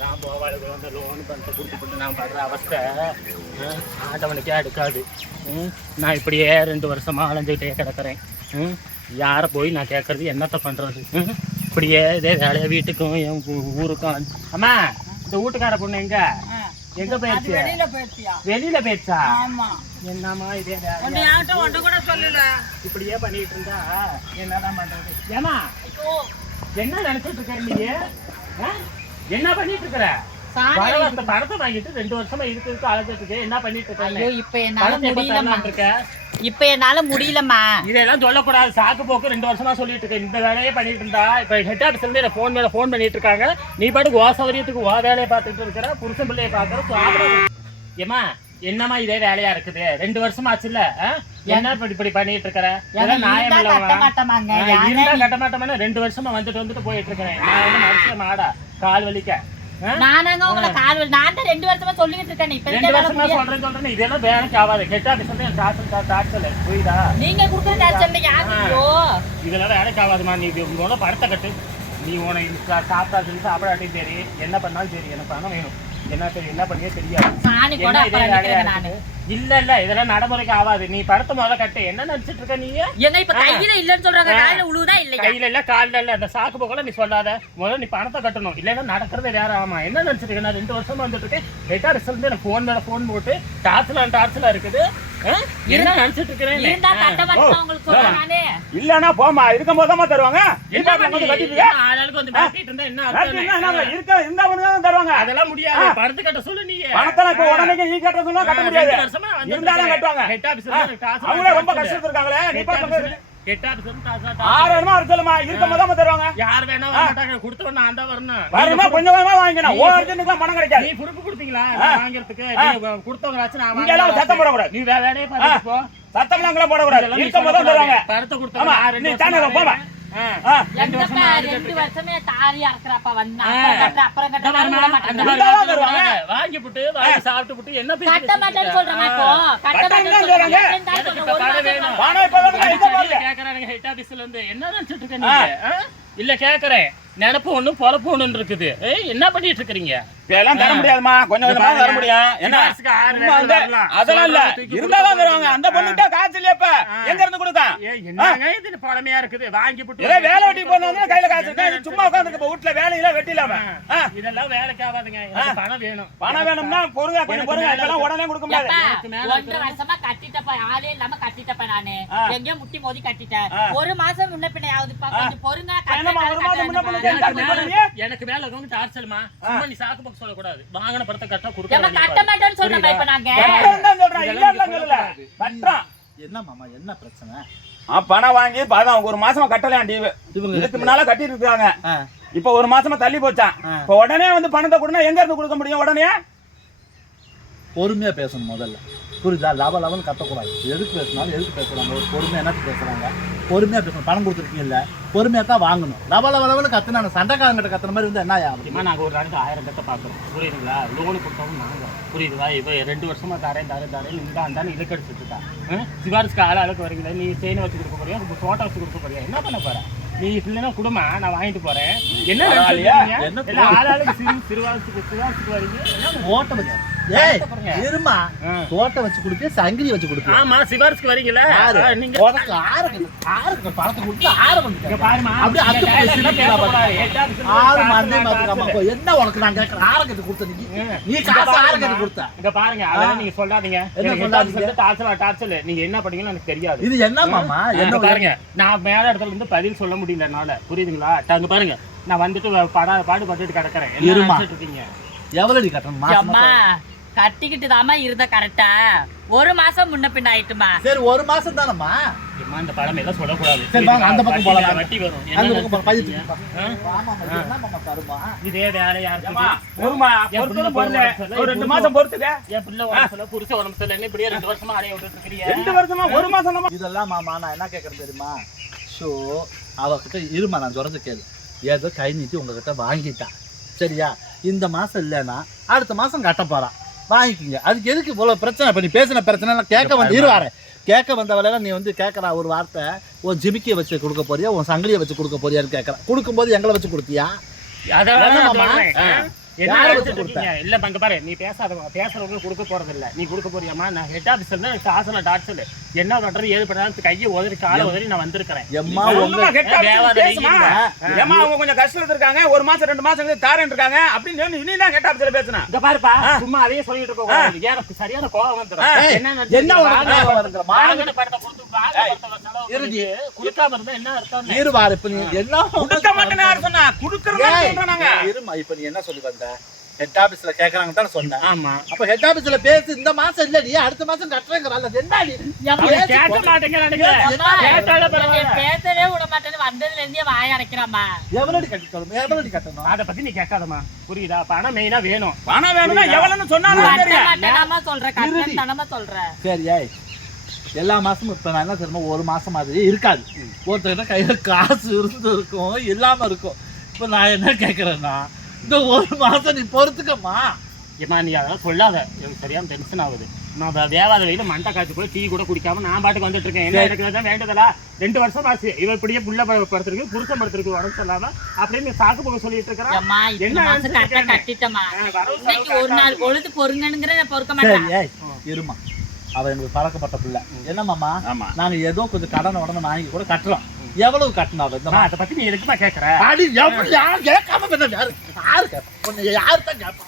தான் போவாளுக்கு வந்து லோன் பண்ணிட்டு கொடுத்து கொடுத்து நான் படுற அவஸ்தை ஆ, ஆண்டவனுக்கே அடுக்காது. ம், நான் இப்படியே ரெண்டு வருஷமா அலைஞ்சுக்கிட்டே கிடக்குறேன். யாரை போய் நான் கேட்கறது என்னத்த பண்றது? இப்படியே இதே வேலையை வீட்டுக்கும் என் ஊருக்கும். அம்மா இந்த வீட்டுக்கார பொண்ணு எங்க? எங்க போயிடுச்சு? வெளியில ஆமா. என்னம்மா இதே கூட சொல்லல. இப்படியே பண்ணிட்டு இருந்தா என்னதான் பண்றது? ஏமா என்ன நினைச்சிட்டு இருக்க நீ ஆ? என்ன பண்ணிட்டு இருக்கிற? பரவாயில்ல படத்தை வாங்கிட்டு ரெண்டு வருஷமா இருக்கு அழைச்சிட்டு என்ன பண்ணிட்டு இருக்க? இப்ப என்னால இருக்க இப்ப என்னால முடியலம்மா. இதெல்லாம் சொல்லக்கூடாது. சாக்கு போக்கு ரெண்டு வருஷமா சொல்லிட்டு இருக்க. இந்த வேலையே பண்ணிட்டு இருந்தா இப்ப ஹெட் ஆஃபீஸ்ல இருந்து ஃபோன் மேல ஃபோன் பண்ணிட்டு இருக்காங்க. நீ பாட்டுக்கு ஓ சௌகரியத்துக்கு ஓ வேலையை பார்த்துட்டு இருக்கிற புருஷன் பிள்ளைய பாக்குற ஏமா என்னம்மா இதே வேலையா இருக்குது? ரெண்டு வருஷமா ஆச்சுல்ல? என்ன இப்படி இப்படி பண்ணிட்டு இருக்கிற நியாயம். கட்ட மாட்டோம்னா ரெண்டு வருஷமா வந்துட்டு வந்துட்டு போயிட்டு இருக்கிறேன் நான் வந்து மனுஷன் மாடா. கால் வலிக்க? நானாங்க உங்களை கால் நான் தான் ரெண்டு வருஷமா சொல்லிக்கிட்டு இருக்கேன். இப்ப ரெண்டு வருஷமா. சொல்றேன் சொல்றேன் இதெல்லாம் வேலைக்கு ஆகாது கெட்டா சொல்லி என் டாக்டர் டாக்டர் புரியுதா? நீங்க குடுக்குற டாக்டர் யாரு இதெல்லாம் வேலைக்கு ஆகாதுமா நீ உன்னோட படத்தை கட்டு. நீ சா- சாப்பிட்டா சரி சாப்பிடாட்டியும் சரி என்ன பண்ணாலும் சரி எனக்கு பணம் வேணும். என்ன தெரியும் என்ன பண்ணியே தெரியாது. என்ன? இல்ல இல்ல இதெல்லாம் நடைமுறைக்கு ஆகாது. நீ படத்தை முதல்ல கட்டு என்ன நினைச்சிட்டு இருக்க நீ? ஏங்க இப்ப கையில இல்லன்னு சொல்றாங்க. காலையில உழுவுதா இல்லையா? கையில இல்ல கால்ல இல்ல. அந்த சாக்கு போக்கல நீ சொல்லாத. முதல்ல நீ பணத்தை கட்டணும். இல்லைன்னா நடக்கிறது வேற. ஆமா. என்ன நினைச்சிட்டு? நான் ரெண்டு வருஷமா வந்துட்டு இருக்கேன். ரிசல்ட் எனக்கு ஃபோன் மேல ஃபோன் போட்டு டார்ச்ல டார்ச்ல இருக்குது? என்ன? நினைச்சிட்டு இருக்கிறேன் இருந்தா உங்களுக்கு நானு. போமா இருக்கும் தருவாங்க. இருக்கா வந்து கட்டிட்டு வந்து இருந்தா என்ன அர்த்தம்? இருக்க இருந்தா ஒண்ணு தான் தருவாங்க. அதெல்லாம் முடியாது. பணத்தை கட்ட சொல்லு நீ இப்ப உடனே நீ கட்ட சொன்னா கட்ட முடியாது கட்டுவாங்க. ஹெட் ஆபீஸ் அவங்க ரொம்ப கஷ்டத்துல இருக்காங்களே. நீ பாத்து ஆறாயிரமா இருக்கு சொல்லுமா? இருக்கும் போதாமா தருவாங்க யார் வேணா வரமாட்டாங்க கொடுத்தவன் நான் தான் வரணும். வரணுமா கொஞ்சம் கொஞ்சமா வாங்கிக்கணும். அர்ஜென்ட்டுக்கு பணம் கிடைக்காது. நீ பொறுப்பு கொடுத்தீங்களா? வாங்குறதுக்கு. கொடுத்தவங்களாச்சும் நான் இங்க எல்லாம் சத்தம் போடக்கூடாது. நீ வேலையை பார்த்துட்டு போ. சத்தம்லாம் அங்கெல்லாம் போடக்கூடாது. இருக்கும் போதான் தருவாங்க பணத்தை நீ தானே போமா. வாங்கி புட்டு வாங்கி சாப்பிட்டு புட்டு என்ன பேசிட்டு கட்ட மாட்டேன்னு? சொல்றேன் இப்போ கட்ட மாட்டேன்னு சொல்றேன் ஹெட் ஆபீஸ்ல இருந்து என்ன நினைச்சிட்டு இருக்க நீங்க ஆ? இல்ல கேக்குறேன் நினப்பு ஒண்ணு பொழப்பு ஒண்ணு இருக்குது ஏய், என்ன பண்ணிட்டு இருக்கிறீங்க இப்ப எல்லாம் தர முடியாதுமா கொஞ்சம் கொஞ்சமா தர முடியும். என்ன. அதெல்லாம் இல்ல. கொடுக்க தருவாங்க அந்த பொண்ணுகிட்ட காசு இல்லையா இப்ப. எங்க இருந்து என்னங்க இது? பழமையா இருக்குது. வாங்கி புட்டு வேலை வெட்டி போனா கையில காசு இருக்கா? இது சும்மா உட்காந்துருக்கு வீட்டுல வேலையில வெட்டி இல்லாம இதெல்லாம் வேலைக்கு ஆகாதுங்க. பணம் வேணும். பணம் வேணும்னா பொறுங்க கொஞ்சம் பொறுங்க. இப்பெல்லாம் உடனே கொடுக்க முடியாது. ஒன்றரை வருஷமா கட்டிட்டப்பா ஆளே இல்லாம கட்டிட்டப்பா நானு. எங்கேயோ முட்டி மோதி கட்டிட்டேன். ஒரு மாசம் முன்ன பின்ன ஆகுதுப்பா கொஞ்சம் பொறுங்க எனக்கு மேல டார்ச்சல்மா சும்மா நீ சாக்கு சொல்லக்கூடாது. வாங்கின படத்தை கொடுக்க கட்ட மாட்டேன்னு சொல்றேன் இப்ப நாங்க என்ன மாமா என்ன பிரச்சனை? ஆ, பணம் வாங்கி பாதான் ஒரு மாசமா கட்டலாம் டிவி இதுக்கு முன்னால கட்டிட்டு இருக்காங்க. இப்ப ஒரு மாசமா தள்ளி போச்சான். இப்ப உடனே வந்து பணத்தை கொடுனா எங்க இருந்து கொடுக்க முடியும்? உடனே? பொறுமையா பேசணும் முதல்ல. புரியுதா? லவ லவன் கத்தக்கூடாது. எதுக்கு பேசினாலும் எதுக்கு பேசுறாங்க ஒரு பொறுமையா என்னத்துக்கு பேசுறாங்க? பொறுமையா பேசணும். பணம் கொடுத்துருக்கீங்கல்ல பொறுமையா தான் வாங்கணும். லவ லவ கத்துனாங்க சண்டைக்காரங்கிட்ட கத்துன மாதிரி இருந்தா என்ன அப்படி அப்படிமா நாங்க ஒரு நாளைக்கு ஆயிரம் பேர்த்த பாக்குறோம் புரியுதுங்களா? லோனு கொடுத்தவங்க நாங்க. புரியுதுங்களா இப்ப ரெண்டு வருஷமா தரேன் தரேன் தரேன் இந்த அந்தான்னு இழுக்கடிச்சிட்டு இருக்கா? சிபாரிசுக்கு ஆள் அளவுக்கு வரீங்களா நீ செயினை வச்சு கொடுக்க போறியா? தோட்டம் வச்சு கொடுக்க போறியா? என்ன பண்ண போற? நீ இல்லைன்னா குடுமா? நான் வாங்கிட்டு போறேன். என்ன ஆளாளுக்கு சிறு சிறுவாசுக்கு சிறுவாசுக்கு வரீங்க? என்ன வச்சு ஏய் இருமா ஆ. தோட்டம் வச்சு கொடுப்பியா சங்கிலி வச்சு கொடுப்பியா ஆமா சிபாரிசுக்கு வரீங்களா நீங்க உனக்கு ஆறு ஆறு பணத்தை கொடுத்து ஆறு இங்க வந்து பாருமா. அப்படியே அத்து இந்த போய் dialogue சின்ன எல்லாம் பிள்ளை பேசக்கூடாது. head office ல ஆறு காசு மந்தே எல்லாம் மாத்துக்காம காசு. போ. என்ன உனக்கு நான் கேட்கறேன்? கட்டு கொடுத்த நீ. காசு பாருங்க. கட்டு கொடுத்த. இங்க பாருங்க. அதெல்லாம் நீங்க சொல்லாதீங்க. என்ன சொல்லாதீங்க? டார்ச்சல் டார்ச்சல் நீங்க என்ன பண்ணீங்கன்னு எனக்கு தெரியாது. இது என்ன மாமா? என்ன பாருங்க. நான் மேல இடத்துல இருந்து பதில் சொல்ல முடியல என்னால. புரியுதுங்களா? அங்க பாருங்க. நான் வந்துட்டு படா பாடுபட்டுட்டு கிடக்குறேன். என்ன இருமா. நினைச்சிட்டு இருக்கீங்க? எவ்வளவு கட்டணும். கட்டிக்கிட்டு தாமா இருந்த கரெக்டா? ஒரு மாசம் முன்ன பின்ன ஆயிட்டுமா? சரி ஒரு மாசம் தானம்மா? அம்மா, இந்த படம் எல்லாம் சொல்லக்கூடாது. சரி, வாங்க, அந்த பக்கம் போலாம். வட்டி வரும். அந்த பக்கம்? ஆமாமா இது பொறுத்து பிள்ளை பொருள் பொறுமை ஒரு ரெண்டு மாசம் பொறுத்துக்க. என் பிள்ளை உடம்பு சொல்ல புருஷ உடம்பு சொல்ல இப்படியே ரெண்டு வருஷமா அலைய விட்டுட்டு ரெண்டு வருஷமா ஒரு மாசம் இதெல்லாம் மாமா நான் என்ன கேட்கறேன் தெரியுமா? ஸோ அவகிட்ட இருமா நான் சொல்றது கேளு. ஏதோ கை நீட்டி உங்ககிட்ட வாங்கிட்டா. சரியா? இந்த மாசம் இல்லைன்னா அடுத்த மாசம் கட்ட போறான் வாங்கிக்கிங்க. அதுக்கு எதுக்கு இவ்வளவு பிரச்சனை? இப்ப நீ பேசின பிரச்சனை எல்லாம் கேட்க வந்து இருவாரு. கேட்க வந்தவளெல்லாம் நீ வந்து கேட்கறா ஒரு வார்த்தை உன் ஜிமிக்கியை வச்சு கொடுக்க போறியா உன் சங்கிலியை வச்சு கொடுக்க போறியான்னு கேட்கறா. கொடுக்கும்போது எங்களை வச்சு கொடுத்தியா? அதெல்லாம் என்ன நினைச்சிட்டு இருக்கீங்க? இல்ல பங்க பாரு. நீ பேசாதவங்க பேசுறவங்க கொடுக்க போறது இல்ல நீ கொடுக்க போறியாமா நான் ஹெட் ஆபீசர் தான் டாசல டாட்சல் என்ன பண்றது ஏது பண்றது கையை உதறி காலை உதறி நான் வந்திருக்கிறேன். எம்மா உங்க ஆபீசர் பேசுமா? ஏம்மா, அவங்க கொஞ்சம் கஷ்டத்துல இருக்காங்க. ஒரு மாசம் ரெண்டு மாசம் கழிச்சு தாரேன் இருக்காங்க. அப்படின்னு சொல்லி நீ தான் கெட்ட ஆபீசர் பேசுன. இங்க பாருப்பா சும்மா அதையே சொல்லிட்டு இருக்க கூடாது எனக்கு சரியான கோவம் வந்துரும். என்ன என்ன உனக்கு கோவம் வருதுடா? மா- வாங்கின படத்தை கொடுத்து கொடுக்காம இருந்தா என்ன அர்த்தம் இப்ப நீ என்ன கொடுக்க மாட்டேன்னு சொன்னா? கொடுக்கறதா நாங்க. இருமா இப்ப நீ என்ன சொல்லி வந்த? ஹெட் ஆபீஸ்ல கேக்குறாங்க தானே சொன்னேன். ஆமா. அப்ப ஹெட் ஆபீஸ்ல பேசு இந்த மாசம் இல்ல நீ அடுத்த மாசம் கட்டுறேங்கிறல்ல என்ன நீ? கேட்க பரவாயில்ல. பேசவே விட மாட்டேன்னு வந்ததுல இருந்தே வாய அடைக்கிறாம்மா. எவ்வளவு கட்டணும் எவ்வளவு கட்டணும்? அதை பத்தி நீ கேட்காதம்மா. புரியுதா? பணம் மெயினா வேணும். பணம் வேணும்னா எவ்வளவுன்னு சொன்னாலும் கட்ட தெரியும் மாட்டேனாமா சொல்ற இருடி. கட்டன் தனமா சொல்ற சரி ஏய். எல்லா மாசமும் இப்ப நான் என்ன தெரியுமா ஒரு மாசம் மாதிரி இருக்காது. ஒருத்தர்கிட்ட கையில காசு இருந்து இருக்கும் இல்லாம இருக்கும். இப்ப நான் என்ன கேக்குறேன்னா இந்த ஒரு மாசம் நீ பொறுத்துக்கம்மா. ஏமா நீ அதெல்லாம் சொல்லாத. எனக்கு சரியான டென்ஷன் ஆகுது. நான் வெயில மண்டை காய்ச்சி போய் டீ கூட குடிக்காம நான் பாட்டுக்கு வந்துட்டு இருக்கேன். என்ன எனக்கு தான் வேண்டதலா? ரெண்டு வருஷம் ஆச்சு. இவ இப்படியே புள்ள படுத்திருக்கு புருஷன் படுத்திருக்கு உடம்பு சொல்லாம அப்படியே நீ சாக்கு போக சொல்லிட்டு இருக்கிறா? அம்மா இத்தனை என்ன மாசம் கட்ட நினைச்சிட்டு கட்டிட்டமா ஆ, வரவு இன்னைக்கு செலவு ஒரு நாள் பொழுது பொறுங்கனுங்கிற பொறுக்க மாட்டேன். ஏய் இருமா. அவ எங்களுக்கு பழக்கப்பட்ட பிள்ளை. என்னமாமா ஆமா. நாங்க ஏதோ கொஞ்சம் கடனை உடனே வாங்கி கூட கட்டுறோம். எவ்வளவு அவ இந்த அதை பத்தி நீ எதுக்குமா கேக்குற? அடி எவ்வளவு யார் கேட்காம பின்ன யாரு யாரு கேட்பா யாரு தான் கேட்பா?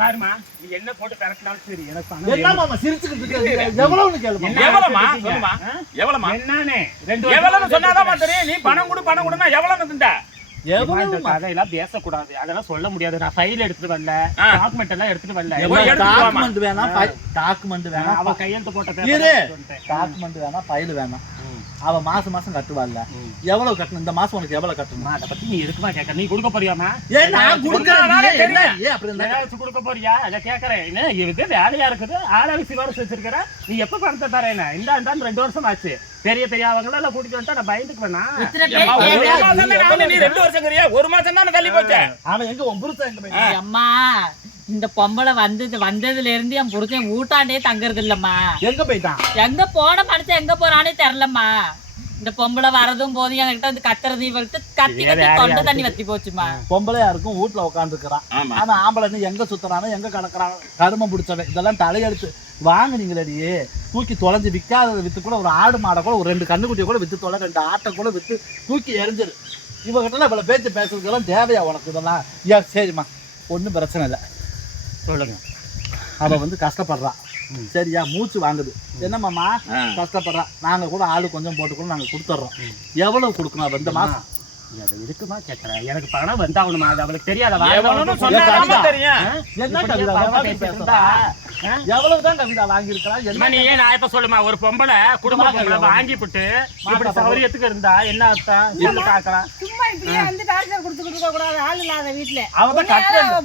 பாருமா நீ என்ன போட்டு பிறக்கினாலும் சரி எனக்கு வேணும். என்னமாமா சிரிச்சுக்கிட்டு இருக்க எவ்வளவுன்னு கேளுமா என்ன எவ்வளவுமா சொல்லுமா? எவ்வளவுமா என்னன்னு? ரெண்டு வருஷம் எவ்வளவுன்னு சொன்னாதான் தெரியும். நீ பணம் கொடு பணம் கொடுனா எவ்வளவுன்னு திண்ட கதையெல்லாம் பேசக்கூடாது. அதெல்லாம் சொல்ல முடியாது. நான் ஃபைல் எடுத்துட்டு வரல. டாக்குமெண்ட் எல்லாம் எடுத்துட்டு வரல. டாக்குமெண்ட் வேணாம் டாக்குமெண்ட் வேணாம். அவ கையெழுத்து போட்ட டாக்குமெண்ட் வேணாம் ஃபைல் வேணாம். அவ மாசம் மாசம் கட்டுவாள்ல. ம். எவ்வளவு கட்டணும்? இந்த மாசம் உனக்கு எவ்வளவு கட்டணும்? அதை பத்தி நீ எதுக்குமா கேட்க? நீ கொடுக்க போறியாமா ஏன் நான் கொடுக்கறதுனால தெரியும். ஏன் அப்படி இருந்தா ஏதாச்சும் கொடுக்க போறியா? அதை கேக்குறேன் என்ன இது வேலையா இருக்குது? ஆளாளு சிவாரசு வச்சிருக்கிற நீ எப்ப பணத்தை தரேன இந்த இந்த ரெண்டு வருஷம் ஆச்சு பெரிய பெரிய அவங்க எல்லாம் கூட்டிட்டு வந்துட்டா நான் பயந்துக்கு வேணா இத்தனை ஏம்மா, பேர் ஒரு கேட்க- மாசம் தானே ஆகுது, நீ ரெண்டு வருஷம் கறியா? ஒரு மாசம் தானே தள்ளி போச்ச? அவன் எங்க உன் புருஷன் அம்மா இந்த பொம்பளை வந்தது வந்ததுல இருந்து என் புருஷன் ஊட்டாண்டே தங்குறது இல்லம்மா எங்க போயிட்டான்? எங்க போன மனுஷன் எங்க போறானே தெரியலம்மா. இந்த பொம்பளை வரதும் போதும் என்கிட்ட வந்து கத்துறது இவர்கிட்ட கத்தி கத்தி தொண்டை தண்ணி. வத்தி போச்சுமா பொம்பளையா இருக்கும் வீட்டுல உட்காந்துருக்கிறான் ஆனா ஆம்பளை எங்க சுத்துறானோ எங்க கிடக்குறான் கருமம் பிடிச்சவன். இதெல்லாம் தலையெடுத்து வாங்குனீங்களடி. தூக்கி தொலைஞ்சு விற்காததை வித்து கூட ஒரு ஆடு மாடை கூட ஒரு ரெண்டு கண்ணுக்குட்டியை கூட வித்து தொலை ரெண்டு ஆட்டை கூட வித்து தூக்கி எரிஞ்சிரு இவகிட்ட இவ்வளவு பேச்சு பேசுறதுக்கெல்லாம் தேவையா உனக்கு இதெல்லாம்? சரிம்மா. ஒன்றும் பிரச்சனை இல்லை. சொல்லுங்க அவ வந்து கஷ்டப்படுறா. சரியா? மூச்சு வாங்குது. என்னம்மாம்மா? ஆ. கஷ்டப்படுறா. நாங்க கூட ஆளு கொஞ்சம் போட்டு கூட நாங்க கொடுத்துட்றோம் எவ்வளவு கொடுக்கணும்? இந்த மாசம் அதை இருக்குமா எனக்கு பணம் அது அவளுக்கு தெரியாத? எவ்வளவுதான் கவிதா என்ன நீ ஏன் நான் இப்ப சொல்லுமா? ஒரு பொம்பளை குடும்ப பொம்பளை வாங்கி விட்டு இப்படி சௌரியத்துக்கு இருந்தா? என்ன அர்த்தம்? என்ன சும்மா இப்படியே வந்து டார்ச்சர் கொடுத்துக்கிட்டு இருக்க கூடாது. ஆள் இல்லாத வீட்டுல.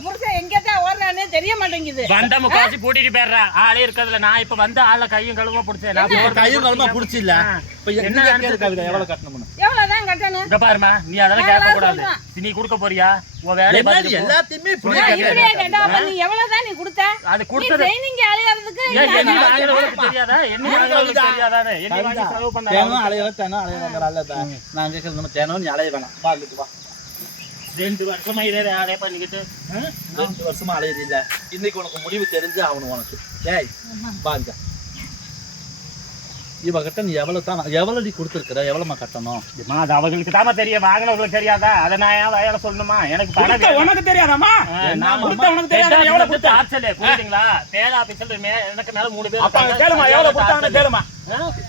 புருஷன் எங்கதான் ஓடுறானே தெரிய மாட்டேங்குது. வந்த முக்காசி கூட்டிட்டு போயிடுறா. ஆளே இருக்கிறதுல. நான் இப்ப வந்து ஆள கையும் கழுவ பிடிச்சேன். கையும் கலமா புடிச்சு இல்ல ஆ. இப்ப என்ன கவிதா? எவ்வளவு கட்டணும் இங்க பாருமா நீ அதெல்லாம் கேட்க கூடாது. நீ கொடுக்க போறியா? உன் வேலையை என்ன நீ பார்த்துட்டு போ. எல்லாத்தையுமே நீ எவ்வளவுதான் நீ கொடுத்த? அது நீ கொடுத்தது. ட்ரைனிங் அலையறதுக்கு தெரியாதா? வாங்குறவங்களுக்கு தெரியாதானே எண்ணி வாங்கி செலவு தேனும் பண்ண அலையல தேனும் அலையலங்கிறால நான் கேட்கறது நம்ம தேனும் நீ அலைய வேணாம். பாத்துட்டு வா. ரெண்டு வருஷமா இதே வேலையை பண்ணிக்கிட்டு? ரெண்டு வருஷமா அலையுது இன்னைக்கு உனக்கு முடிவு தெரிஞ்சு ஆகணும் உனக்கு. ஏய் பாருங்க. இவகிட்ட நீ எவ்வளவு தான் எவ்வளவு நீ கொடுத்துருக்குற எவ்வளவுமா கட்டணும்? அம்மா, அது அவங்களுக்கு தாமா தெரியும். வாங்கினவங்களுக்கு தெரியாதா? அதை நான் ஏன் வயல சொல்லணுமா? எனக்கு பணம் கொடுத்த. உனக்கு தெரியாதாம்மா? நான் கொடுத்த உனக்கு தெரியாதா? வந்து கொடுத்த? ஆப்ஷனு, புரியுதுங்களா? பேர் ஆபீஸ்ல மே- எனக்கு மேல மூணு பேர் அப்ப. கேளுமா எவ்வளவு கொடுத்தாங்கன்னு ஆப்ஷனு. கேளுமா?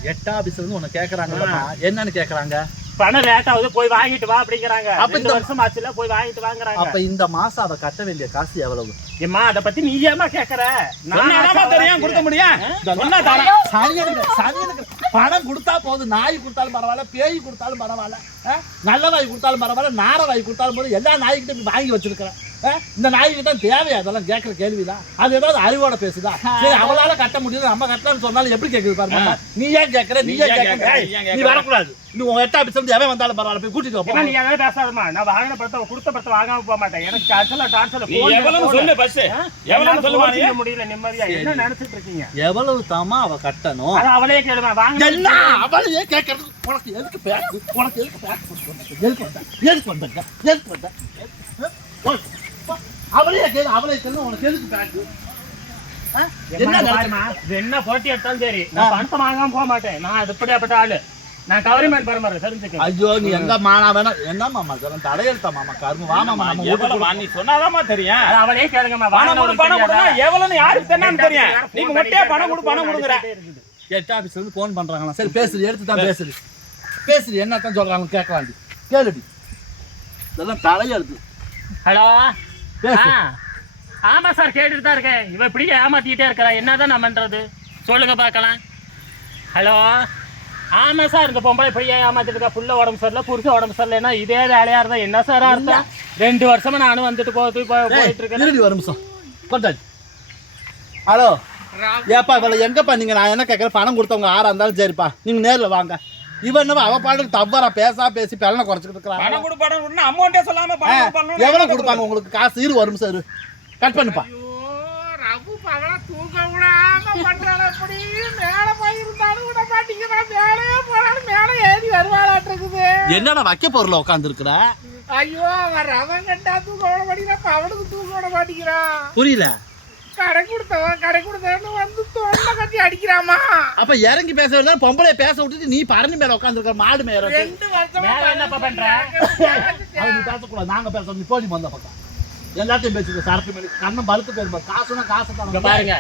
எட்டா இருந்து உனக்கு கேக்குறாங்கல்லம்மா. என்னன்னு கேக்குறாங்க? பணம் லேட் ஆகுது போய் வாங்கிட்டு வா அப்படிங்கிறாங்க. அப்ப இந்த- வருஷம் ஆச்சுல போய் வாங்கிட்டு வாங்குறாங்க. அப்ப இந்த மாசம் அவ கட்ட வேண்டிய காசு எவ்வளவு? ஏம்மா அதை பத்தி நீ ஏமா கேக்குற? சொன்னாதாம்மா தெரியும் கொடுக்க முடியும்? சனியனுக்கு சனியனுக்கு பணம் கொடுத்தா போதும். நாய் கொடுத்தாலும் பரவாயில்ல பேய் கொடுத்தாலும் பரவாயில்ல. நல்ல நாய் கொடுத்தாலும் பரவாயில்ல நார நாய் கொடுத்தாலும் போதும். எல்லா நாய்கிட்ட வாங்கி வச்சிருக்கிறேன். இந்த நாய்க்கு தான் தேவையா? அதெல்லாம் கேட்கற கேள்விதான். அது ஏதாவது அறிவோட பேசுதா? சரி அவளால கட்ட முடியுது. நம்ம கட்டலாம்னு சொன்னாலும் எப்படி கேக்குது பாருங்க நீ ஏன் கேக்குற? நீ ஏன்? ஏய், நீ? வரக்கூடாது. நீ உன் எட்டா ஆபீஸ்ல இருந்து எவன் வந்தாலும் பரவாயில்ல போய் கூட்டிட்டு வா நீ எதாவது பேசாதம்மா. நான் வாங்கின படத்தை கொடுத்த படத்தை வாங்காம போக மாட்டேன். எனக்கு டார்ச்சல நீ எவ்வளவு சொல்லு ஃபர்ஸ்ட் எவ்வளவு சொல்லுமா நீ? முடியல நிம்மதியா. என்ன நினைச்சிட்டு இருக்கீங்க? எவ்வளவு தாமா அவ கட்டணும்? அவளே கேளுமா. வாங்க என்ன? அவளையே கேட்கறது உனக்கு எதுக்கு பேசு? உனக்கு எதுக்கு பேசு எதுக்கு வந்த? எதுக்கு வந்தங்க எதுக்கு வந்த? அவ அவளையே கேளு அவளே கேளு உனக்கு எதுக்கு பேக்கு என்ன என்ன? என்ன போட்டி எடுத்தாலும் சரி நான் பணத்தை வாங்காம போக மாட்டேன். நான் அது எப்படியாப்பட்ட ஆளு. நான் கவர்மெண்ட் பரம்பரை தெரிஞ்சுக்க. ஐயோ நீ எங்க மானா வேணா என்ன மாமா தடையெழுத்தா மாமா கரும்பு வா மாமா நம்ம வீட்டுக்கு எவ்வளவு நீ சொன்னாதாம்மா தெரியும். அவளே கேளுங்கம்மா பணம் கொடு பணம் கொடுனா எவ்வளவுன்னு யாருக்கு தெரியும் தெரியும். நீங்க மொட்டையா பணம் கொடு பணம் கொடுக்குற எட்டு ஆபீஸ்ல இருந்து ஃபோன் பண்றாங்களா சரி பேசுறி எடுத்து தான் பேசுறி பேசுறி என்னத்தான் சொல்றாங்க கேட்கலாண்டி கேளுடி. இதெல்லாம் தலையெழுத்து. ஹலோ? ஆமா சார் கேட்டுட்டு தான் இருக்கேன். இவ இப்படி ஏமாத்திட்டே இருக்கிறா என்னதான் நான் பண்றது? சொல்லுங்க பார்க்கலாம். ஹலோ? ஆமா சார் இந்த பொம்பளை இப்படியே ஏமாத்திட்டு இருக்கா. புள்ள உடம்பு சரியில்லை புருஷ உடம்பு சரியில்லைன்னா இதே வேலையா இருந்தா என்ன சார் அர்த்தம்? ரெண்டு வருஷமா நானும் வந்துட்டு போட்டு போ- போயிட்டு இருக்கேன். ஒரு நிமிஷம். கொண்டாடி ஹலோ. ஏப்பா இவ்வளோ எங்கப்பா நீங்க? நான் என்ன கேட்குறேன் பணம் கொடுத்தவங்க ஆறா இருந்தாலும் சரிப்பா. நீங்க நேர்ல வாங்க. இவன் என்னவோ அவ பாட்டுக்கு தவறா பேசா பேசி பலனை குறைச்சிக்கிட்டு இருக்கிறான். பணம் கொடு பணம் கொடுனா அமௌண்ட்டே சொல்லாம பணம் பணம் எவ்வளவு கொடுப்பாங்க உங்களுக்கு? காசு இரு நிமிஷம் இரு. கட் பண்ணுப்பா. ரகு பவள தூக்க விடாம பண்றாள் அப்படி மேல போயிருந்தாலும் விட மாட்டேங்கிறான் மேலே போனாலும் மேலே ஏறி வருவாளாட்டு இருக்குது என்னடா வைக்க பொருளை உட்காந்துருக்குற ஐயோ அவன் ரவன் கண்டா தூக்க விட மாட்டேங்கிறான் பவனுக்கு தூக்க விட மாட்டேங்கிறான் புரியல. கடை கொடுத்தவன் கடை கொடுத்தவன்னு வந்து தொண்டை கட்டி அடிக்கிறாமா? அப்ப இறங்கி பேச வேண்டாம் பொம்பளை பேச விட்டுட்டு நீ பரணி மேல உட்காந்துருக்க மாடு மேல ரெண்டு வருஷமா மேல என்னப்பா பண்ற? அவன் நீ பேசக்கூடாது. நாங்க பேசுறோம். நீ வந்த பக்கம். எல்லாத்தையும் பேசுங்க சரக்கு மேலே கண்ணம் பழுத்து போயிருப்பா காசுனா காசு பாருங்க.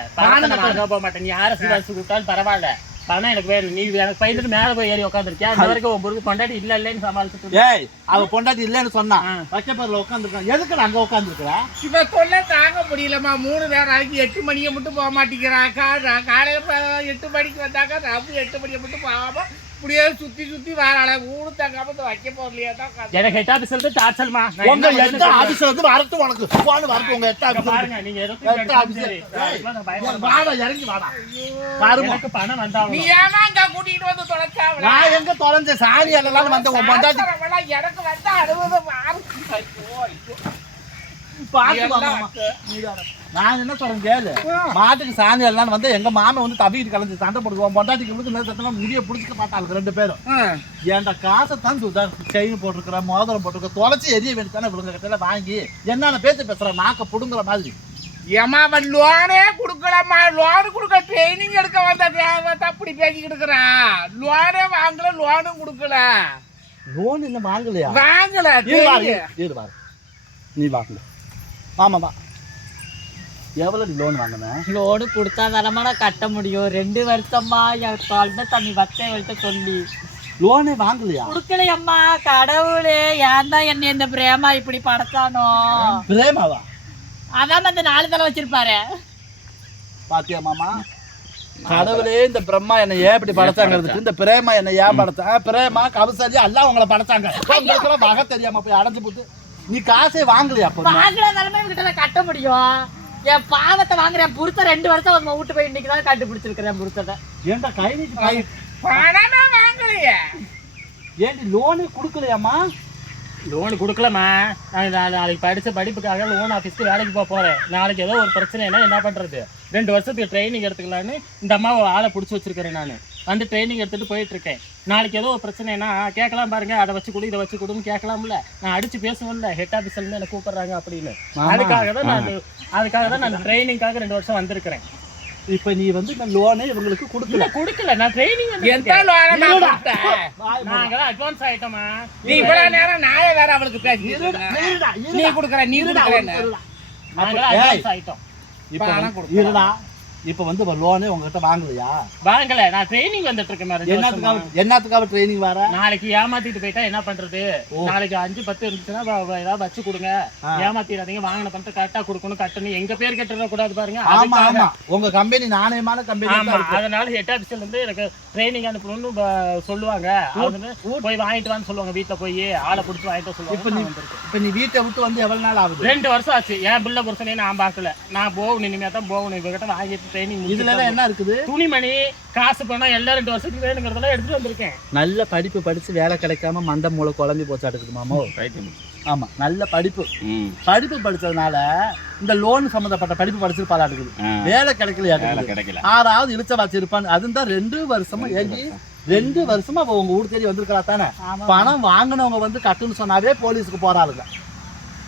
போக மாட்டேன். நீ அரசு பஸ் கொடுத்தாலும் பரவாயில்ல. பணம் எனக்கு வேணும். நீ எனக்கு பயந்துட்டு மேல போய் ஏறி உட்காந்துருக்கியா அது வரைக்கும் உன் பொருள் கொண்டாடி இல்ல இல்லைன்னு சமாளிச்சுட்டு. ஏய் அவ பொண்டாட்டி இல்லைன்னு சொன்னா ஆ. வைக்க பேர்ல உட்காந்துருக்கான் எதுக்கு அங்க உட்காந்துருக்கிற இவ தொல்லை தாங்க முடியலம்மா. மூணு நேரம் ஆகி எட்டு மணியை மட்டும் போக மாட்டேங்கிறான் கா- காலையில எட்டு மணிக்கு வந்தாக்கா ரவு எட்டு மணியை மட்டும் போகாம இப்படியே சுத்தி சுத்தி வராள ஊடு தங்காம வைக்க போறலையே தான். எனக்கு ஹெட் ஆபீஸ்ல இருந்து டார்ச்சல்மா உங்க பண்ணுறது? ஆபீஸ்ல இருந்து வரட்டும் உனக்கு? போன வரட்டும் உங்க எட்ட இங்க ஆபீஸ்ல. பாருங்க. நீங்க பயப்பட வாடா இறங்கி வாடா. எனக்கு பணம் நீ வந்தாகணும் ஏமா அங்க கூட்டிட்டு வந்து தொலைச்சாவல நான் எங்க தொலைஞ்ச சாணி எல்லாம் வந்த உன் பொண்டாட்டி. எனக்கு வந்து அறுபது மாறு ஐயோ, ஐயோ. பாத்து வா எல்லாம் மாமா. நான் என்ன சொல்றேன் கேளு மாட்டுக்கு சாணி எல்லாம் வந்து எங்க மாமன் வந்து தவிக்கிட்டு கலந்து சண்டை போடுவோம் பொண்டாட்டிக்கு வந்து நேரத்துல முடிய புடிச்சுக்க மாட்டாங்க ரெண்டு பேரும் ஏன்டா காசை தான் சுதா செயின் போட்டிருக்கிற மோதிரம் போட்டிருக்க தொலைச்சி எரிய வேண்டியதானே இவங்க கிட்ட வாங்கி என்னென்ன பேச்சு பேசுற நாக்க புடுங்குற மாதிரி ஏமா அவன் லோனே கொடுக்கலம்மா லோன் கொடுக்க ட்ரைனிங் எடுக்க வந்த தேவத்தை அப்படி பேசிக்கிட்டு இருக்கிறான் லோனே வாங்கல லோனும் கொடுக்கல லோன் இன்னும் வாங்கலையா வாங்கல. நீ வாங்க ஆமா எவ்வளவு லோன் வாங்கினேன் லோனு கொடுத்தா தானமா கட்ட முடியும். ரெண்டு வருஷமா என் தொண்டை தண்ணி வச்சே வச்சு சொல்லி. லோனே வாங்கலையா? கொடுக்கலையம்மா கடவுளே. ஏன் தான் என்ன இந்த பிரேமா இப்படி படைச்சானோ? பிரேமாவா? அதான் அந்த நாலு தலை வச்சிருப்பாரு. பாத்தியா மாமா? கடவுளே இந்த பிரம்மா என்ன ஏன் இப்படி படைச்சாங்கிறதுக்கு இந்த பிரேமா என்ன ஏன் படைச்சா? பிரேமா கவுசரி எல்லாம் உங்களை படைச்சாங்க. உங்களுக்கு வகை தெரியாம போய் அடைஞ்சு போட்டு. நீ காசே வாங்கலையா அப்ப வாங்குற நிலைமை கிட்ட கட்ட முடியும். என் பாவத்தை வாங்குறேன் புருத்த ரெண்டு வருஷம் வந்து வீட்டு போய் இன்னைக்கு தான் கண்டுபிடிச்சிருக்கிறேன் புருத்தத்தை ஏன்டா கை. பணமே வாங்கலையே. ஏன்டி லோனே கொடுக்கலையாமா லோன் கொடுக்கலம்மா. நான் நாளைக்கு படிச்ச படிப்புக்காக லோன் ஆஃபீஸ்க்கு வேலைக்கு போக போறேன். நாளைக்கு ஏதோ ஒரு பிரச்சனைனா என்ன பண்றது? ரெண்டு வருஷத்துக்கு ட்ரைனிங் எடுத்துக்கலான்னு இந்த அம்மாவை ஆளை பிடிச்சி வச்சிருக்கிறேன் நான். வந்து ட்ரைனிங் எடுத்துட்டு போயிட்டு இருக்கேன் நாளைக்கு ஏதோ ஒரு பிரச்சனைனா கேட்கலாம் பாருங்க அதை வச்சு கொடு இதை வச்சு கொடுன்னு கேட்கலாம்ல. நான் அடிச்சு பேசுவேன்ல ஹெட் ஆஃபீஸ்ல இருந்து என்ன கூப்பிடுறாங்க அப்படின்னு. அதுக்காக தான் நான் அதுக்காக தான் நான் ட்ரைனிங்காக ரெண்டு வருஷம் வந்திருக்கிறேன். இப்ப நீ வந்து இந்த லோனே இவங்களுக்கு கொடுக்கல. கொடுக்கல. நான் ட்ரைனிங் எந்த லோனை நாங்க அட்வான்ஸ் ஆயிட்டோமா. நீ இவ்வளவு நேரம் நாயே வேற அவளுக்கு பேசி நீ. கொடுக்குற நீ இருடா. நாங்க. அட்வான்ஸ் ஆயிட்டோம். இப்ப. இருடா. இப்ப வந்து லோனே உங்ககிட்ட வாங்கலையா? வாங்கல. நான் ட்ரைனிங் வந்துட்டு இருக்கேன் வருஷமா. என்னத்துக்காக என்னத்துக்காக ட்ரைனிங் வர நாளைக்கு ஏமாத்திட்டு போயிட்டா என்ன பண்றது. நாளைக்கு அஞ்சு பத்து இருந்துச்சுன்னா ஏதாவது வச்சு கொடுங்க. ஏமாத்திடாதீங்க. வாங்கின பணத்தை கரெக்டா கொடுக்கணும் கட்டணும். எங்க பேர் கட்டுற கூடாது பாருங்க. ஆமா. ஆமா. உங்க கம்பெனி நாணயமான கம்பெனி அதனால ஹெட் ஆபீஸ்ல இருந்து எனக்கு ட்ரைனிங் அனுப்பணும்னு சொல்லுவாங்க. அதுன்னு போய் வாங்கிட்டு வான்னு சொல்லுவாங்க. வீட்டுல போய் ஆளை புடிச்சு வாங்கிட்டு வர இப்ப சொல்லுவாங்க நீ. இப்ப நீ வீட்டை விட்டு வந்து எவ்வளவு நாள் ஆகுது? ரெண்டு வருஷம் ஆச்சு. என் பிள்ளை புருஷனே நான் பார்க்கல. நான் போகணும். இனிமே தான் போகணும். இவகிட்ட வாங்கிட்டு ட்ரைனிங் இதுல எல்லாம் என்ன இருக்குது? துணிமணி காசு பணம் எல்லாம் ரெண்டு வருஷத்துக்கு வேணுங்கிறதெல்லாம் எடுத்துட்டு வந்திருக்கேன். நல்ல படிப்பு படிச்சு வேலை கிடைக்காம மண்டை மூளை குழம்பி போச்சாட்டுக்குது மாமா. ஆமா நல்ல படிப்பு. படிப்பு படிச்சதுனால இந்த லோன் சம்பந்தப்பட்ட படிப்பு படிச்சிருப்பாளாட்டுக்குது வேலை கிடைக்கலையா கிடைக்கல. ஆறாவது இழுச்ச வச்சிருப்பான் அதுதான் ரெண்டு வருஷமா ஏண்டி ரெண்டு வருஷமா அவ உங்க ஊர் தேடி வந்திருக்கிறா தானே? பணம் வாங்கினவங்க வந்து கட்டுன்னு சொன்னாவே போலீஸுக்கு போறாளுங்க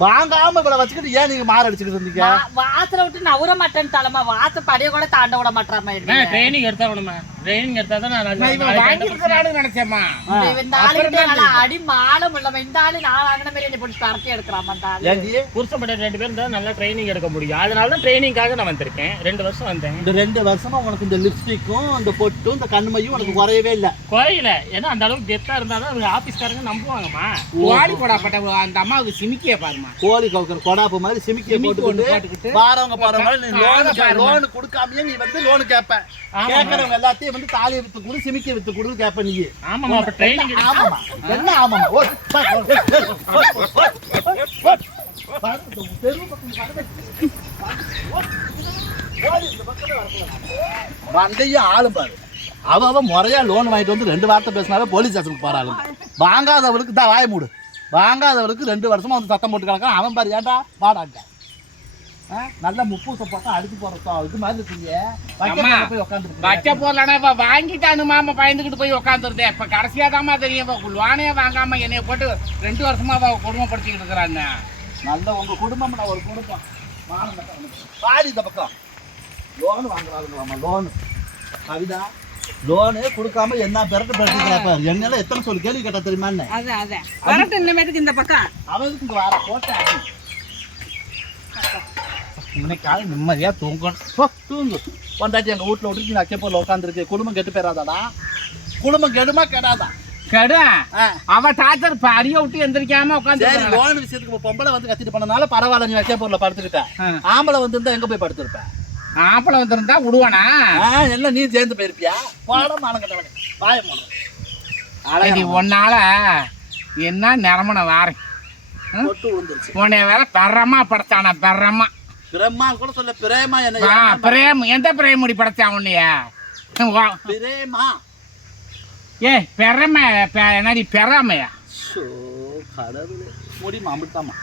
வாங்காம இவ்வளவு வச்சுக்கிட்டு ஏன் நீங்க மாற அடிச்சுக்கிட்டு இருந்தீங்க? வாசல விட்டு நவுற மாட்டேன்னு தலைமா வாச படிய கூட தாண்ட விட மாட்டாம நான் ட்ரைனிங் எடுத்தா வேணுமா ட்ரைனிங் எடுத்தா தான் நான் நான் இவன் நாளைக்கு வாங்கி இருக்கிறான்னு நினைச்சேம்மா. இந்த ஆளுகிட்ட அடி மாலை முடியல இந்த ஆளு நான் வாங்கின மாதிரி என்ன போட்டு பறக்கி எடுக்கிறாமா அந்த ஆளு. ஏண்டி புருஷன் பட்ட ரெண்டு பேரும் தான் நல்லா ட்ரைனிங் எடுக்க முடியும். அதனால தான் ட்ரைனிங்காக நான் வந்திருக்கேன். ரெண்டு வருஷம் வந்தேன். இந்த ரெண்டு வருஷமா உனக்கு இந்த லிப்ஸ்டிக்கும் இந்த பொட்டும் இந்த கண்மையும் உனக்கு குறையவே இல்ல. குறையில. ஏன்னா அந்த அளவுக்கு கெத்தா இருந்தா தான் அவங்க ஆபீஸ்காரங்க நம்புவாங்கம்மா. வாடி போடாப்பட்ட அந்த அம்மாவுக்கு சிமிக்கிய பாருமா கோழி கவுக்கிற கொடாப்பு மாதிரி சிமிக்கி சிமிக்கி ஒண்ணு போட்டுக்கிட்டு பாரவங்க நீ லோன் கொடுக்காமயே நீ வந்து லோன். கேட்கறவங்க எல்லாத்தையும் வந்து தாலியை வித்து கொடு சிமிக்கி வித்து கொடுன்னு கேப்ப நீ. ஆமாம்மா அப்ப ட்ரைனிங் ஆமாமா என்ன ஆமாமா ஓ. வந்தையும் ஆளும் பாரு. அவ அவ முறையா லோன் வாங்கிட்டு வந்து ரெண்டு வார்த்தை பேசினாலே போலீஸ் ஸ்டேஷனுக்கு போறாள் வாங்காதவளுக்கு தான் வாய மூடு. வாங்காதவளுக்கு ரெண்டு வருஷமா வந்து சத்தம் போட்டு கிடக்கான் அவன் பாரு ஏன்டா வாடாங்க. நல்ல முப்பூசை போட்டா அடிச்சு போறோம் இது மாதிரி இருக்கீங்க போய் உட்காந்துருக்கு வச்ச போடலன்னா இப்ப வாங்கிட்டானு மாமா பயந்துக்கிட்டு போய் உட்காந்துருந்தேன் இப்ப கடைசியா தாமா தெரியும். இப்ப லோனே வாங்காம என்னைய போட்டு ரெண்டு வருஷமா அவ குடும்பப்படுத்திக்கிட்டு இருக்கிறாங்க. நல்ல உங்க குடும்பம்னா ஒரு குடும்பம். பாடி இந்த பக்கம். லோன் வாங்குறாங்களாமா லோன். கவிதா லோனே கொடுக்காம என்ன பிறகு படிக்கிறாப்ப என்னால எத்தனை சொல்லி கேள்வி கேட்டா தெரியுமா என்ன? அதான் அதான் வரட்டும் இனிமேட்டுக்கு இந்த பக்கம். அவனுக்கு இங்க வர போட்டேன். இன்னைக்காவது நிம்மதியா தூங்கணும். போ, தூங்கு. பொண்டாட்டி எங்க வீட்டுல விட்டு நீ அக்கப்போல உட்காந்துருக்கு குடும்பம் கெட்டு போயிடாதாடா குடும்பம் கெடுமா கெடாதா? கெடு. அவ டாச்சர் அடிய விட்டு எந்திரிக்காம உட்காந்து லோன் விஷயத்துக்கு பொம்பளை வந்து கத்திட்டு பண்ணனால பரவாயில்ல நீ வைக்கப்போர்ல படுத்துக்கிட்ட. ஆ. ஆம்பளை வந்திருந்தா எங்க போய் படுத்திருப்ப? ஆப்பள வந்திருந்தா விடுவானா? எல்லாம் நீ சேர்ந்து போயிருப்பியா? பாடம் மானம் கட்டவனே வாய அழகி உன்னால என்ன நிறமன வாரேன் உன்னை வேற பெறமா படைச்சானா பெறமா பிரம்மா கூட சொல்ல பிரேமா என்ன? பிரேம் எந்த பிரேம் முடி படைச்சான் உன்னைய? பிரேமா. ஏ பெறம என்னடி பெறாமையா? ஷோ கடவுளே. முடி மாம்பிட்டாமா?